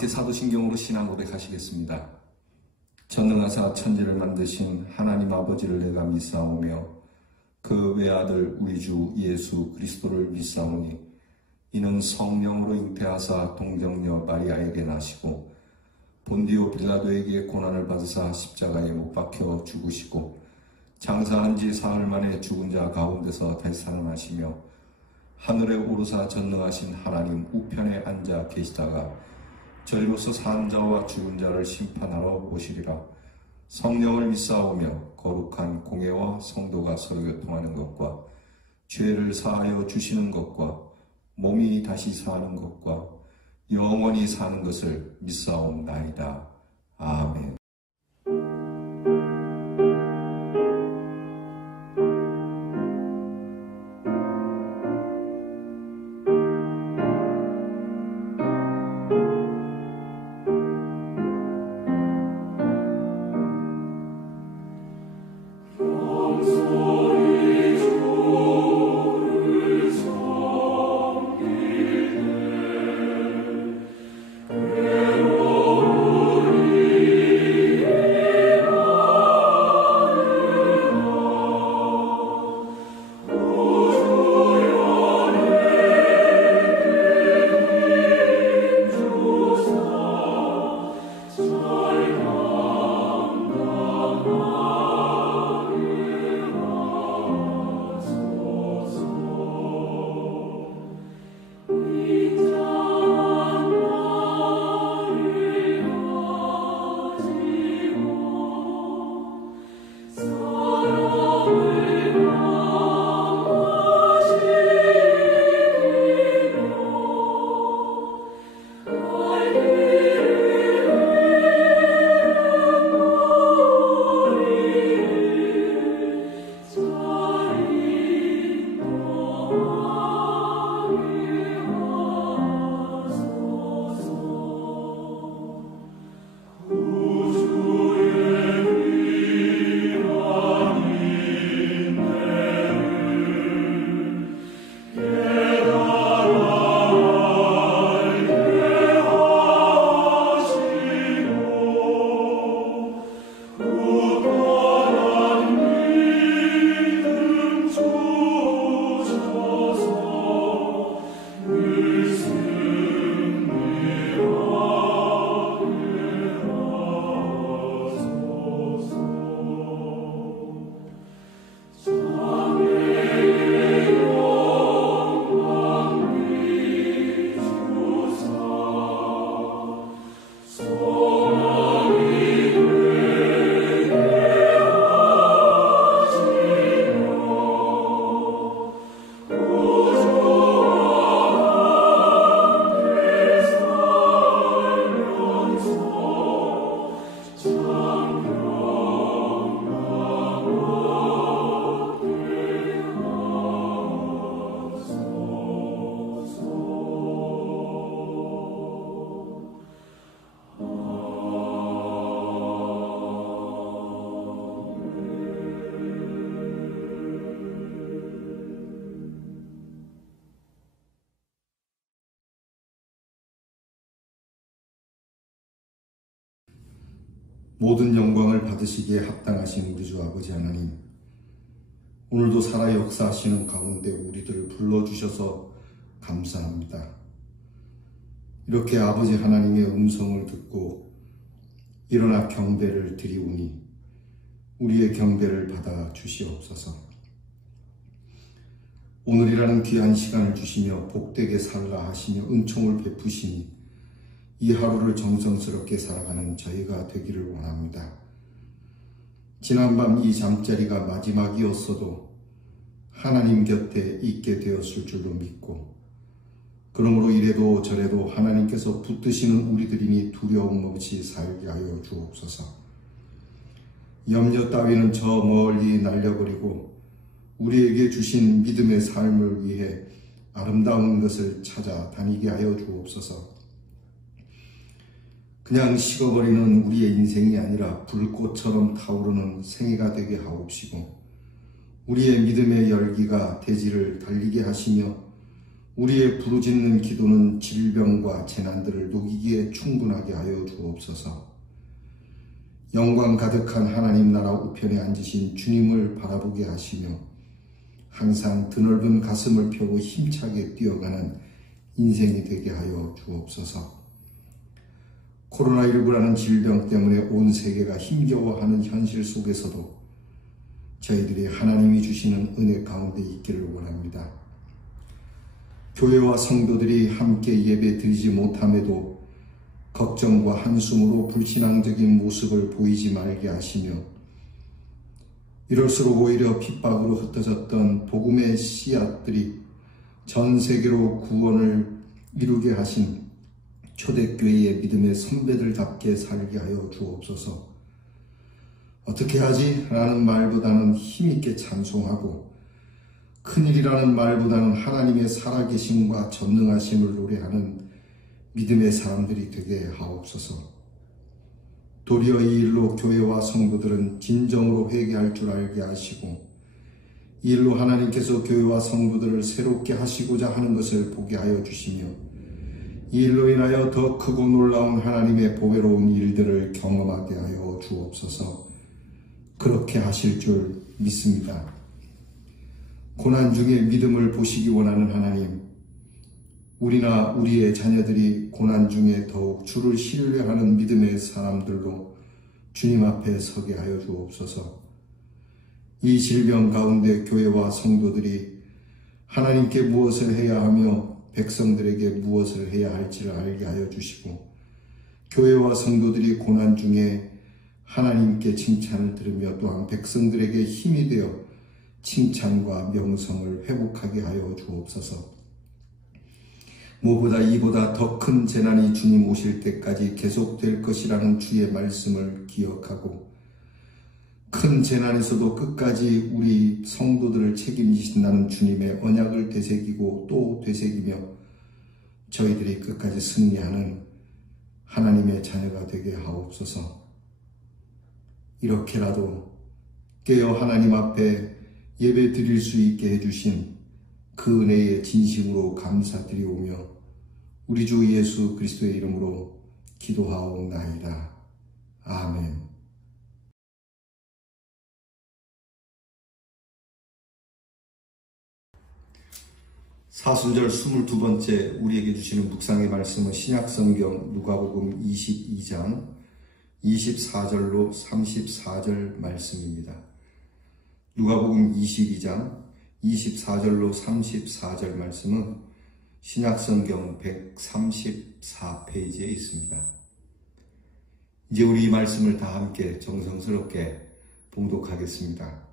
함께 사도신경으로 신앙 고백하시겠습니다. 전능하사 천지를 만드신 하나님 아버지를 내가 믿사오며 그 외아들 우리 주 예수 그리스도를 믿사오니 이는 성령으로 잉태하사 동정녀 마리아에게 나시고 본디오 빌라도에게 고난을 받으사 십자가에 못 박혀 죽으시고 장사한 지 사흘 만에 죽은 자 가운데서 다시 살아나시며 하늘에 오르사 전능하신 하나님 우편에 앉아 계시다가 저희로서 산 자와 죽은 자를 심판하러 오시리라. 성령을 믿사오며 거룩한 공예와 성도가 서로 교통하는 것과 죄를 사하여 주시는 것과 몸이 다시 사는 것과 영원히 사는 것을 믿사옵나이다. 아멘. 모든 영광을 받으시기에 합당하신 우리 주 아버지 하나님, 오늘도 살아 역사하시는 가운데 우리들을 불러주셔서 감사합니다. 이렇게 아버지 하나님의 음성을 듣고 일어나 경배를 드리오니 우리의 경배를 받아 주시옵소서. 오늘이라는 귀한 시간을 주시며 복되게 살라 하시며 은총을 베푸시니 이 하루를 정성스럽게 살아가는 저희가 되기를 원합니다. 지난밤 이 잠자리가 마지막이었어도 하나님 곁에 있게 되었을 줄로 믿고, 그러므로 이래도 저래도 하나님께서 붙드시는 우리들이니 두려움 없이 살게 하여 주옵소서. 염려 따위는 저 멀리 날려버리고 우리에게 주신 믿음의 삶을 위해 아름다운 것을 찾아 다니게 하여 주옵소서. 그냥 식어버리는 우리의 인생이 아니라 불꽃처럼 타오르는 생애가 되게 하옵시고, 우리의 믿음의 열기가 대지를 달리게 하시며 우리의 부르짖는 기도는 질병과 재난들을 녹이기에 충분하게 하여 주옵소서. 영광 가득한 하나님 나라 우편에 앉으신 주님을 바라보게 하시며 항상 드넓은 가슴을 펴고 힘차게 뛰어가는 인생이 되게 하여 주옵소서. 코로나19라는 질병 때문에 온 세계가 힘겨워하는 현실 속에서도 저희들이 하나님이 주시는 은혜 가운데 있기를 원합니다. 교회와 성도들이 함께 예배 드리지 못함에도 걱정과 한숨으로 불신앙적인 모습을 보이지 말게 하시며 이럴수록 오히려 핍박으로 흩어졌던 복음의 씨앗들이 전 세계로 구원을 이루게 하신 초대교회의 믿음의 선배들답게 살게 하여 주옵소서. 어떻게 하지? 라는 말보다는 힘있게 찬송하고 큰일이라는 말보다는 하나님의 살아계심과 전능하심을 노래하는 믿음의 사람들이 되게 하옵소서. 도리어 이 일로 교회와 성도들은 진정으로 회개할 줄 알게 하시고 이 일로 하나님께서 교회와 성도들을 새롭게 하시고자 하는 것을 보게 하여 주시며 이 일로 인하여 더 크고 놀라운 하나님의 보배로운 일들을 경험하게 하여 주옵소서. 그렇게 하실 줄 믿습니다. 고난 중에 믿음을 보시기 원하는 하나님, 우리나 우리의 자녀들이 고난 중에 더욱 주를 신뢰하는 믿음의 사람들로 주님 앞에 서게 하여 주옵소서. 이 질병 가운데 교회와 성도들이 하나님께 무엇을 해야 하며 백성들에게 무엇을 해야 할지를 알게 하여 주시고 교회와 성도들이 고난 중에 하나님께 칭찬을 들으며 또한 백성들에게 힘이 되어 칭찬과 명성을 회복하게 하여 주옵소서. 무엇보다 이보다 더 큰 재난이 주님 오실 때까지 계속될 것이라는 주의 말씀을 기억하고 큰 재난에서도 끝까지 우리 성도들을 책임지신다는 주님의 언약을 되새기고 또 되새기며 저희들이 끝까지 승리하는 하나님의 자녀가 되게 하옵소서. 이렇게라도 깨어 하나님 앞에 예배 드릴 수 있게 해주신 그 은혜에 진심으로 감사드리오며 우리 주 예수 그리스도의 이름으로 기도하옵나이다. 아멘. 사순절 22번째 우리에게 주시는 묵상의 말씀은 신약성경 누가복음 22장 24절로 34절 말씀입니다. 누가복음 22장 24절로 34절 말씀은 신약성경 134페이지에 있습니다. 이제 우리 이 말씀을 다 함께 정성스럽게 봉독하겠습니다.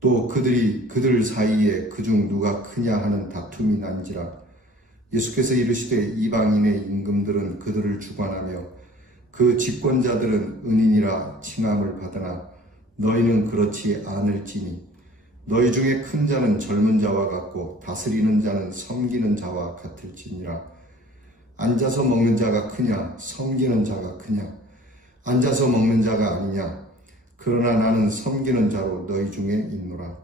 또 그들 사이에 그중 누가 크냐 하는 다툼이 난지라 예수께서 이르시되 이방인의 임금들은 그들을 주관하며 그 집권자들은 은인이라 칭함을 받으나 너희는 그렇지 않을지니 너희 중에 큰 자는 젊은 자와 같고 다스리는 자는 섬기는 자와 같을지니라. 앉아서 먹는 자가 크냐 섬기는 자가 크냐 앉아서 먹는 자가 아니냐. 그러나 나는 섬기는 자로 너희 중에 있노라.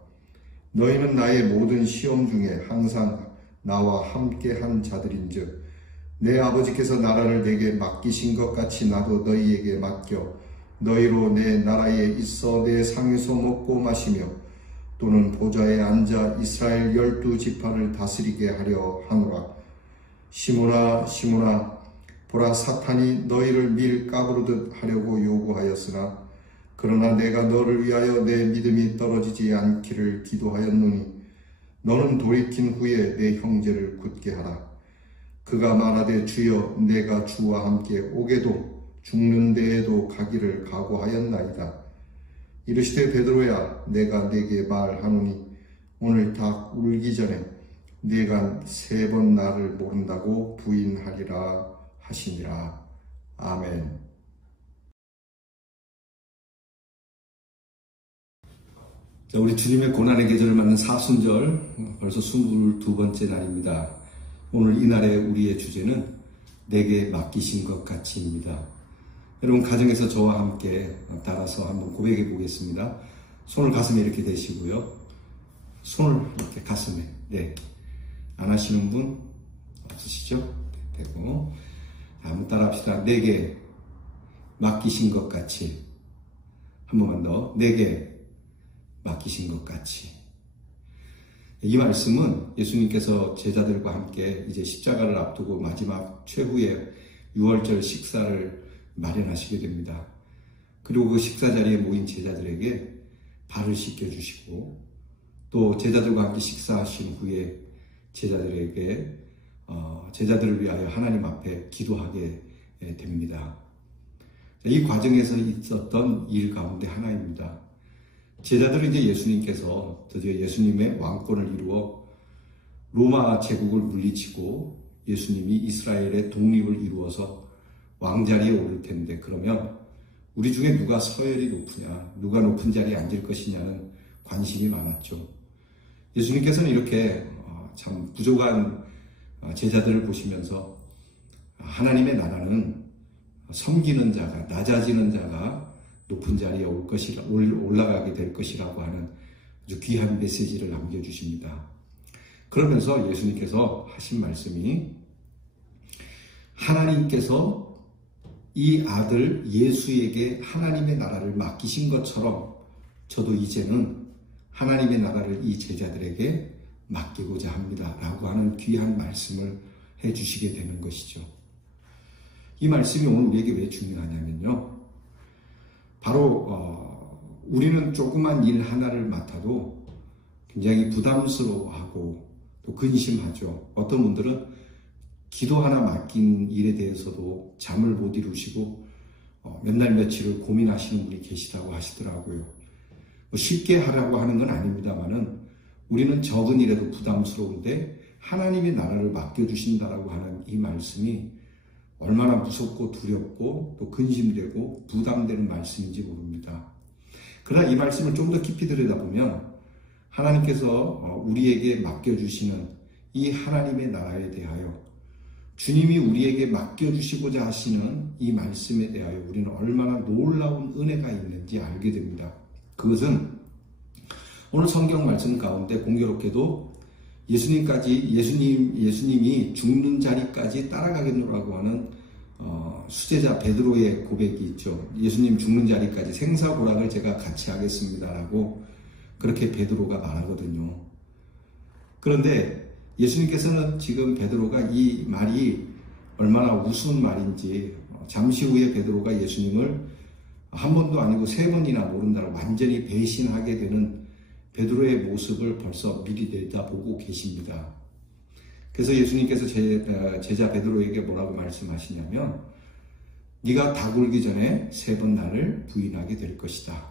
너희는 나의 모든 시험 중에 항상 나와 함께한 자들인즉 내 아버지께서 나라를 내게 맡기신 것 같이 나도 너희에게 맡겨 너희로 내 나라에 있어 내 상에서 먹고 마시며 또는 보좌에 앉아 이스라엘 12지파를 다스리게 하려 하노라. 시몬아 시몬아 보라 사탄이 너희를 밀 가부르듯 하려고 요구하였으나 그러나 내가 너를 위하여 내 믿음이 떨어지지 않기를 기도하였노니 너는 돌이킨 후에 내 형제를 굳게 하라. 그가 말하되 주여 내가 주와 함께 오게도 죽는 데에도 가기를 각오하였나이다. 이르시되 베드로야 내가 네게 말하노니 오늘 닭 울기 전에 네가 3번 나를 모른다고 부인하리라 하시니라. 아멘. 우리 주님의 고난의 계절을 맞는 사순절 벌써 22번째 날입니다. 오늘 이날의 우리의 주제는 내게 맡기신 것 같이입니다. 여러분 가정에서 저와 함께 따라서 한번 고백해 보겠습니다. 손을 가슴에 이렇게 대시고요. 손을 이렇게 가슴에 안 하시는 분 없으시죠? 되고. 한번 따라 합시다. 내게 맡기신 것 같이. 한 번만 더. 내게 맡기신 것 같이. 이 말씀은 예수님께서 제자들과 함께 이제 십자가를 앞두고 마지막 최후의 유월절 식사를 마련하시게 됩니다. 그리고 그 식사 자리에 모인 제자들에게 발을 씻겨주시고 또 제자들과 함께 식사하신 후에 제자들에게 제자들을 위하여 하나님 앞에 기도하게 됩니다. 이 과정에서 있었던 일 가운데 하나입니다. 제자들은 이제 예수님께서 드디어 예수님의 왕권을 이루어 로마 제국을 물리치고 예수님이 이스라엘의 독립을 이루어서 왕자리에 오를 텐데 그러면 우리 중에 누가 서열이 높으냐, 누가 높은 자리에 앉을 것이냐는 관심이 많았죠. 예수님께서는 이렇게 참 부족한 제자들을 보시면서 하나님의 나라는 섬기는 자가, 낮아지는 자가 높은 자리에 올라가게 될 것이라고 하는 아주 귀한 메시지를 남겨주십니다. 그러면서 예수님께서 하신 말씀이 하나님께서 이 아들 예수에게 하나님의 나라를 맡기신 것처럼 저도 이제는 하나님의 나라를 이 제자들에게 맡기고자 합니다. 라고 하는 귀한 말씀을 해주시게 되는 것이죠. 이 말씀이 오늘 우리에게 왜 중요하냐면요. 바로 우리는 조그만 일 하나를 맡아도 굉장히 부담스러워하고 또 근심하죠. 어떤 분들은 기도 하나 맡긴 일에 대해서도 잠을 못 이루시고 몇 날 며칠을 고민하시는 분이 계시다고 하시더라고요. 쉽게 하라고 하는 건 아닙니다만은 우리는 적은 일에도 부담스러운데 하나님의 나라를 맡겨주신다라고 하는 이 말씀이 얼마나 무섭고 두렵고 또 근심되고 부담되는 말씀인지 모릅니다. 그러나 이 말씀을 좀 더 깊이 들여다보면 하나님께서 우리에게 맡겨주시는 이 하나님의 나라에 대하여 주님이 우리에게 맡겨주시고자 하시는 이 말씀에 대하여 우리는 얼마나 놀라운 은혜가 있는지 알게 됩니다. 그것은 오늘 성경 말씀 가운데 공교롭게도 예수님이 죽는 자리까지 따라가겠노라고 하는 수제자 베드로의 고백이 있죠. 예수님 죽는 자리까지 생사고락을 제가 같이 하겠습니다라고 그렇게 베드로가 말하거든요. 그런데 예수님께서는 지금 베드로가 이 말이 얼마나 우스운 말인지 잠시 후에 베드로가 예수님을 한 번도 아니고 3번이나 모른다고 완전히 배신하게 되는 베드로의 모습을 벌써 미리 내다보고 계십니다. 그래서 예수님께서 제자 베드로에게 뭐라고 말씀하시냐면 네가 다 굴기 전에 3번 나를 부인하게 될 것이다.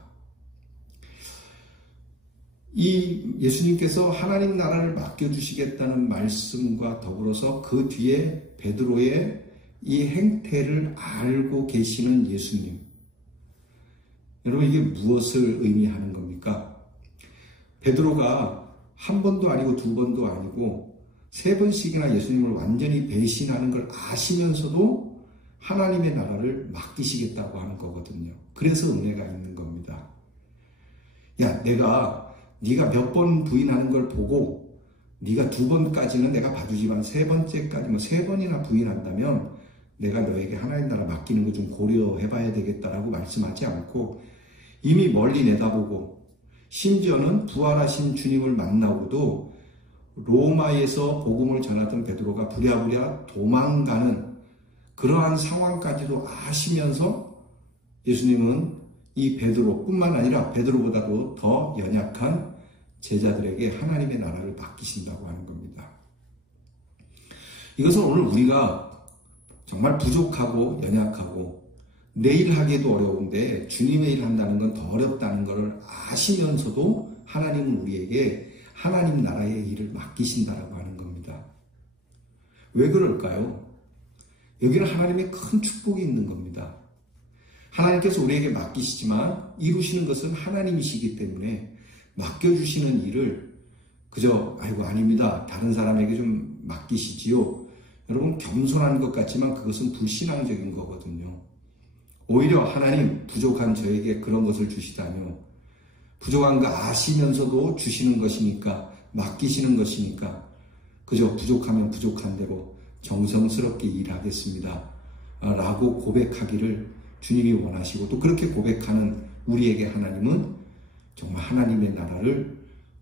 이 예수님께서 하나님 나라를 맡겨주시겠다는 말씀과 더불어서 그 뒤에 베드로의 이 행태를 알고 계시는 예수님. 여러분 이게 무엇을 의미하는 겁니까? 베드로가 한 번도 아니고 2번도 아니고 3번씩이나 예수님을 완전히 배신하는 걸 아시면서도 하나님의 나라를 맡기시겠다고 하는 거거든요. 그래서 은혜가 있는 겁니다. 야, 네가 몇 번 부인하는 걸 보고 네가 2번까지는 내가 봐주지만 3번째까지 3번이나 부인한다면 내가 너에게 하나님 나라 맡기는 거 좀 고려해봐야 되겠다라고 말씀하지 않고 이미 멀리 내다보고 심지어는 부활하신 주님을 만나고도 로마에서 복음을 전하던 베드로가 부랴부랴 도망가는 그러한 상황까지도 아시면서 예수님은 이 베드로뿐만 아니라 베드로보다도 더 연약한 제자들에게 하나님의 나라를 맡기신다고 하는 겁니다. 이것은 오늘 우리가 정말 부족하고 연약하고 내 일 하기도 어려운데 주님의 일 한다는 건 더 어렵다는 것을 아시면서도 하나님은 우리에게 하나님 나라의 일을 맡기신다라고 하는 겁니다. 왜 그럴까요? 여기는 하나님의 큰 축복이 있는 겁니다. 하나님께서 우리에게 맡기시지만 이루시는 것은 하나님이시기 때문에 맡겨주시는 일을 그저 아이고 아닙니다. 다른 사람에게 좀 맡기시지요. 여러분 겸손한 것 같지만 그것은 불신앙적인 거거든요. 오히려 하나님 부족한 저에게 그런 것을 주시다며 부족한 거 아시면서도 주시는 것이니까 맡기시는 것이니까 그저 부족하면 부족한 대로 정성스럽게 일하겠습니다. 라고 고백하기를 주님이 원하시고, 또 그렇게 고백하는 우리에게 하나님은 정말 하나님의 나라를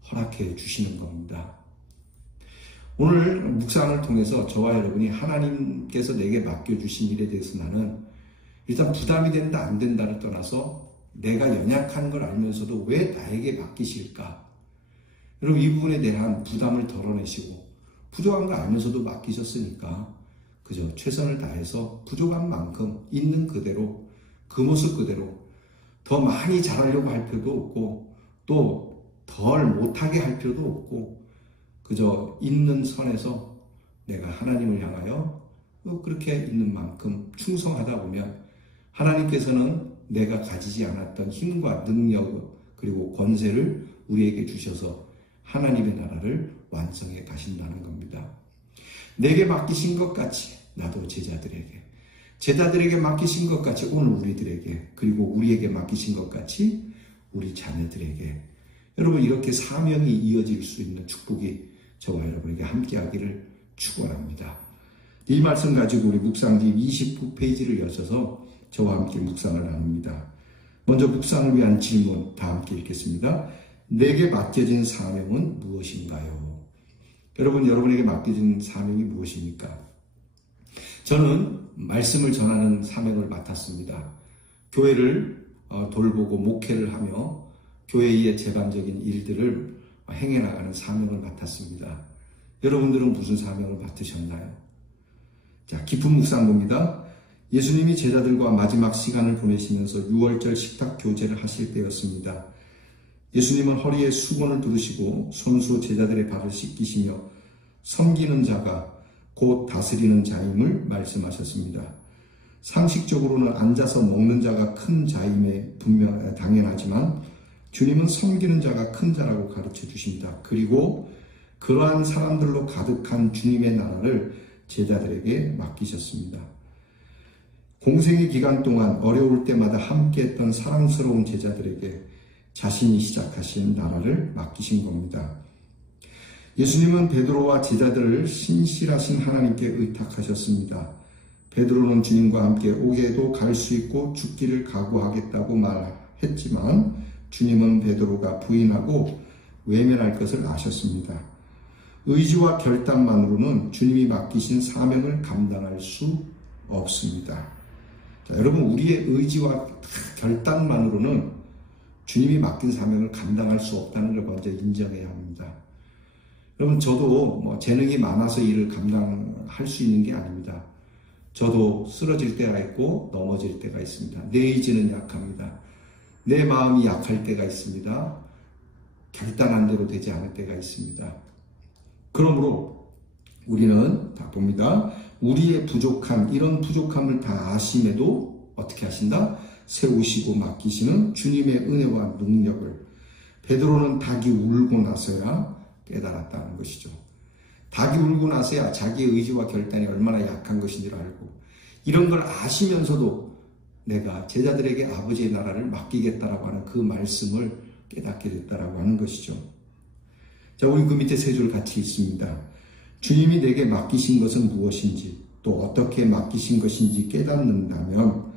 허락해 주시는 겁니다. 오늘 묵상을 통해서 저와 여러분이 하나님께서 내게 맡겨주신 일에 대해서 나는 일단 부담이 된다 안 된다를 떠나서 내가 연약한 걸 알면서도 왜 나에게 맡기실까? 여러분, 이 부분에 대한 부담을 덜어내시고 부족한 걸 알면서도 맡기셨으니까 그저 최선을 다해서 부족한 만큼 있는 그대로, 그 모습 그대로, 더 많이 잘하려고 할 필요도 없고 또 덜 못하게 할 필요도 없고 그저 있는 선에서 내가 하나님을 향하여 그렇게 있는 만큼 충성하다 보면 하나님께서는 내가 가지지 않았던 힘과 능력 그리고 권세를 우리에게 주셔서 하나님의 나라를 완성해 가신다는 겁니다. 내게 맡기신 것 같이 나도 제자들에게 맡기신 것 같이 오늘 우리들에게, 그리고 우리에게 맡기신 것 같이 우리 자녀들에게, 여러분, 이렇게 사명이 이어질 수 있는 축복이 저와 여러분에게 함께하기를 축원합니다. 이 말씀 가지고 우리 묵상지 29페이지를 여셔서 저와 함께 묵상을 나눕니다. 먼저 묵상을 위한 질문 다 함께 읽겠습니다. 내게 맡겨진 사명은 무엇인가요? 여러분, 여러분에게 맡겨진 사명이 무엇입니까? 저는 말씀을 전하는 사명을 맡았습니다. 교회를 돌보고 목회를 하며 교회의 재반적인 일들을 행해 나가는 사명을 맡았습니다. 여러분들은 무슨 사명을 맡으셨나요? 자, 깊은 묵상봅니다. 예수님이 제자들과 마지막 시간을 보내시면서 6월절 식탁 교제를 하실 때였습니다. 예수님은 허리에 수건을 두르시고 손수 제자들의 발을 씻기시며 섬기는 자가 곧 다스리는 자임을 말씀하셨습니다. 상식적으로는 앉아서 먹는 자가 큰 자임에 당연하지만 주님은 섬기는 자가 큰 자라고 가르쳐 주십니다. 그리고 그러한 사람들로 가득한 주님의 나라를 제자들에게 맡기셨습니다. 공생의 기간 동안 어려울 때마다 함께했던 사랑스러운 제자들에게 자신이 시작하신 나라를 맡기신 겁니다. 예수님은 베드로와 제자들을 신실하신 하나님께 의탁하셨습니다. 베드로는 주님과 함께 옥에도 갈 수 있고 죽기를 각오하겠다고 말했지만 주님은 베드로가 부인하고 외면할 것을 아셨습니다. 의지와 결단만으로는 주님이 맡기신 사명을 감당할 수 없습니다. 자, 여러분, 우리의 의지와 결단만으로는 주님이 맡긴 사명을 감당할 수 없다는 걸 먼저 인정해야 합니다. 여러분, 저도 재능이 많아서 일을 감당할 수 있는 게 아닙니다. 저도 쓰러질 때가 있고 넘어질 때가 있습니다. 내 의지는 약합니다. 내 마음이 약할 때가 있습니다. 결단한 대로 되지 않을 때가 있습니다. 그러므로 우리는 다 봅니다. 우리의 부족함, 이런 부족함을 다 아심에도 어떻게 하신다? 세우시고 맡기시는 주님의 은혜와 능력을 베드로는 닭이 울고 나서야 깨달았다는 것이죠. 닭이 울고 나서야 자기의 의지와 결단이 얼마나 약한 것인지를 알고, 이런 걸 아시면서도 내가 제자들에게 아버지의 나라를 맡기겠다라고 하는 그 말씀을 깨닫게 됐다라고 하는 것이죠. 자, 우리 그 밑에 세 줄 같이 있습니다. 주님이 내게 맡기신 것은 무엇인지, 또 어떻게 맡기신 것인지 깨닫는다면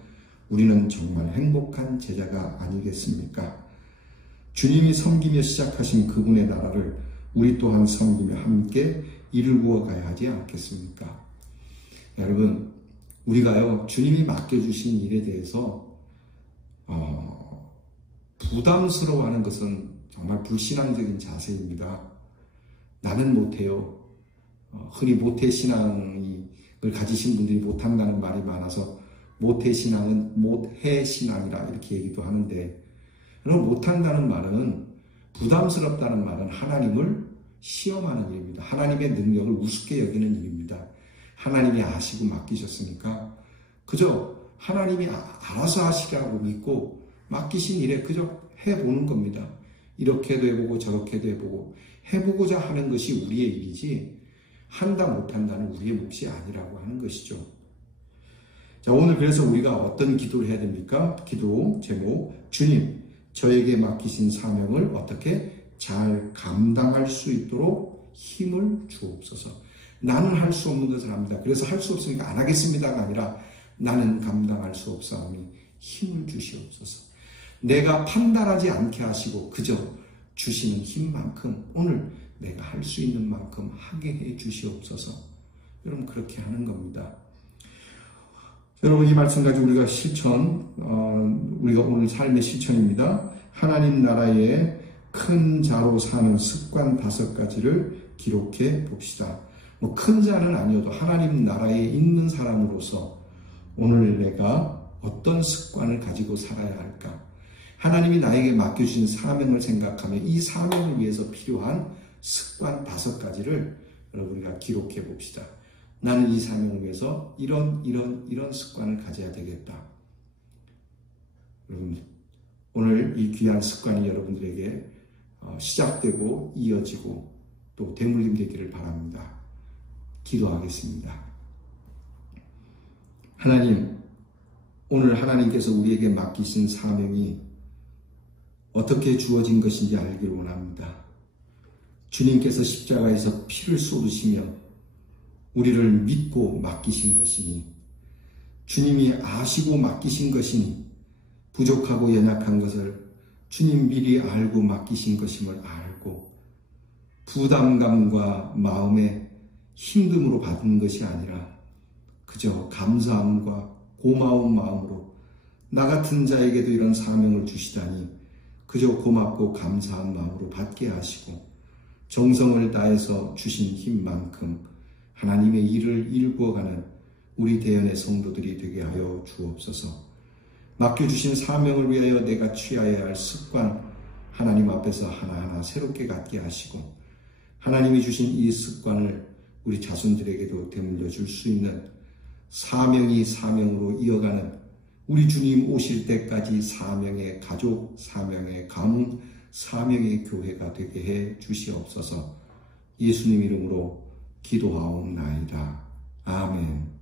우리는 정말 행복한 제자가 아니겠습니까? 주님이 섬기며 시작하신 그분의 나라를 우리 또한 섬기며 함께 이루어 가야 하지 않겠습니까? 여러분, 우리가요, 주님이 맡겨주신 일에 대해서 부담스러워하는 것은 정말 불신앙적인 자세입니다. 나는 못해요. 흔히 모태신앙을 가지신 분들이 못한다는 말이 많아서 모태신앙은 못해신앙이라 이렇게 얘기도 하는데, 여러분, 못한다는 말은, 부담스럽다는 말은 하나님을 시험하는 일입니다. 하나님의 능력을 우습게 여기는 일입니다. 하나님이 아시고 맡기셨으니까 그저 하나님이 알아서 하시라고 믿고 맡기신 일에 그저 해보는 겁니다. 이렇게도 해보고 저렇게도 해보고 해보고자 하는 것이 우리의 일이지, 한다 못한다는 우리의 몫이 아니라고 하는 것이죠. 자, 오늘 그래서 우리가 어떤 기도를 해야 됩니까? 기도 제목, 주님, 저에게 맡기신 사명을 어떻게 잘 감당할 수 있도록 힘을 주옵소서. 나는 할 수 없는 것을 합니다. 그래서 할 수 없으니까 안 하겠습니다가 아니라 나는 감당할 수 없사오니 힘을 주시옵소서. 내가 판단하지 않게 하시고 그저 주시는 힘만큼 오늘 내가 할 수 있는 만큼 하게 해 주시옵소서. 여러분 그렇게 하는 겁니다. 여러분 이 말씀 가지고 우리가 우리가 오늘 삶의 실천입니다. 하나님 나라의 큰 자로 사는 습관 5가지를 기록해 봅시다. 큰 자는 아니어도 하나님 나라에 있는 사람으로서 오늘 내가 어떤 습관을 가지고 살아야 할까? 하나님이 나에게 맡겨주신 사명을 생각하며 이 사명을 위해서 필요한 습관 5가지를 여러분 우리가 기록해 봅시다. 나는 이 사명을 위해서 이런 습관을 가져야 되겠다. 여러분 오늘 이 귀한 습관이 여러분들에게 시작되고 이어지고 또 대물림 되기를 바랍니다. 기도하겠습니다. 하나님, 오늘 하나님께서 우리에게 맡기신 사명이 어떻게 주어진 것인지 알기를 원합니다. 주님께서 십자가에서 피를 쏟으시며 우리를 믿고 맡기신 것이니, 주님이 아시고 맡기신 것이니, 부족하고 연약한 것을 주님 미리 알고 맡기신 것임을 알고 부담감과 마음의 힘듦으로 받은 것이 아니라 그저 감사함과 고마운 마음으로 나 같은 자에게도 이런 사명을 주시다니 그저 고맙고 감사한 마음으로 받게 하시고 정성을 다해서 주신 힘만큼 하나님의 일을 일구어가는 우리 대연의 성도들이 되게 하여 주옵소서. 맡겨주신 사명을 위하여 내가 취하여야 할 습관 하나님 앞에서 하나하나 새롭게 갖게 하시고 하나님이 주신 이 습관을 우리 자손들에게도 되물려 줄 수 있는 사명이 사명으로 이어가는 우리 주님 오실 때까지 사명의 가족, 사명의 가문, 사명의 교회가 되게 해 주시옵소서. 예수님 이름으로 기도하옵나이다. 아멘.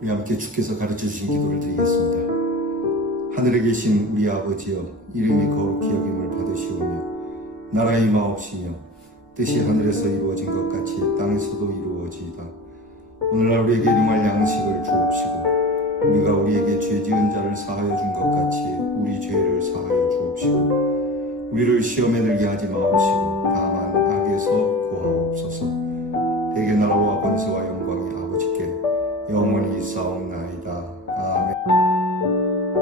우리 함께 주께서 가르쳐 주신 기도를 드리겠습니다. 하늘에 계신 우리 아버지여, 이름이 거룩히 여김을 받으시오며 나라의 임하옵시며 뜻이 하늘에서 이루어진 것 같이 땅에서도 이루어지이다. 오늘날 우리에게 일용할 양식을 주옵시고 우리가 우리에게 죄 지은 자를 사하여 준 것 같이 우리 죄를 사하여 주옵시고 우리를 시험에 들게 하지 마옵시고 다만 악에서 구하옵소서. 대개 나라와 권세와 영광이 아버지께 영원히 있사옵나이다. 아멘.